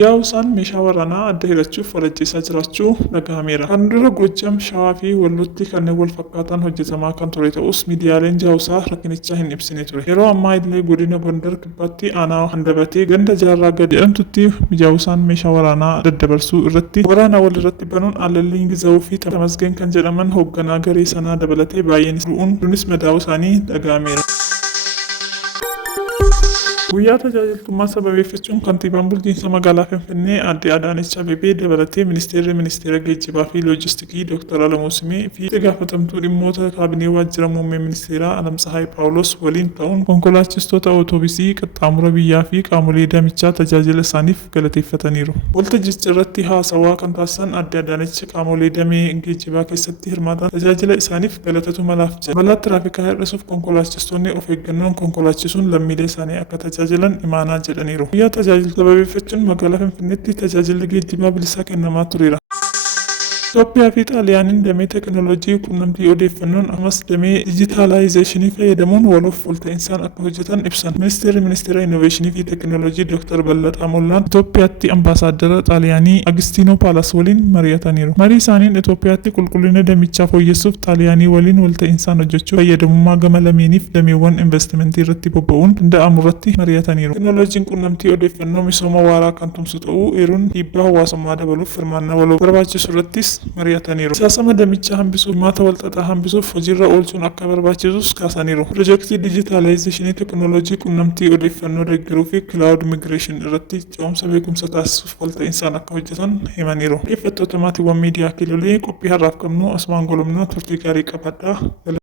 Yaa'usaan meeshaa waraanaa adda hirachuuf walajjeessaa jiraachuu dhagahameera. Kan dura Gojjam, Shawaa fi Wallootti kanneen wal fakkaatan hojjetamaa kan ture ta'us miidiyaaleen Yaa'usaa rakkinicha hin ibsine ture. Yeroo ammaa illee godina Gondar kibbaatti aanaa handabatee ganda jaarraa gadi jedhamtutti Yaa'usaan meeshaa waraanaa daddabarsuu irratti waraana wal irratti banuun Alalliin Gizawuu fi Tamasgeen kan jedhaman hoogganaa garee sanaa dabalatee baay'een du'uun kunis madaa'uu isaanii dhagahameera. Guyyaa tajaajiltummaa sababeeffachuun kantiibaan bulchiinsa magaalaa Finfinnee aadde Adaanech Abeebee dabalatee ministeera geejjibaa fi loojistikii Dr. Alamuu Simee fi itti gaafatamtuu dhimmoota kaabinee waajjira muummee ministeeraa Alamtsahaay Paawulos waliin ta'uun konkolaachistoota otoobisii qaxxaamura biyyaa fi qaamolee damichaa tajaajila isaaniif galateeffataniiru. Waltajjicha irratti haasawaa kan taasisan aadde Adaanech qaamolee damee geejjibaa keessatti hirmaatan tajaajila isaaniif galatatu malaaf jira. Balaa tiraafikaa hir'isuuf konkolaachistoonni of eeggannoon konkolaachisuun lammiilee isaanii akka tajaajilan imaanaa jedhaniiru. Guyyaa tajaajila sababeeffachuun magaalaa Finfinneetti tajaajilli geejjibaa bilisaa kennamaa tureera. Itoophiyaa fi Xaaliyaaniin damee teekinooloojii quunnamtii odeeffannoon ammas damee dijitaalaayizeeshinii fayyadamuun waloof walta'insaan akka hojjetan ibsan. Ministeera Innoveeshinii fi Teekinooloojii Dr. Ballataa Mollaan Itoophiyaatti ambaasaaddara Xaaliyaanii Agistino Paalas waliin mari'ataniiru. Marii isaaniin Itoophiyaatti qulqullina damichaa fooyyessuuf Xaaliyaanii waliin walta'insaan hojjechuu fayyadamummaa gama lameeniif dameewwan investimentii irratti bobba'uun danda'amu irratti mari'ataniiru. Teekinooloojiin quunnamtii odeeffannoo misooma waaraa kan tumsu ta'uu eeruun dhiibbaa hawaasummaa dabaluuf hirmaannaa waloo barbaachisu irrattis mari'ataniiru. Siyaasama damichaa hambisuuf maata walxaxaa hambisuuf hojiirra oolchuun akka barbaachisus kaasaniiru. Piroojeektii dijitaalaayizeeshinii teekinooloojii quunnamtii odeeffannoo deeggaruu fi kilaawud migireeshin irratti ce'umsa beekumsa taasisuuf walta'insaan akka hojjetan himaniiru. Dhaggeeffattoota maatiiwwan miidiyaa Kiilolee qophii har'aaf qabnu asumaan goolabnaa turtii gaarii qabaadhaa.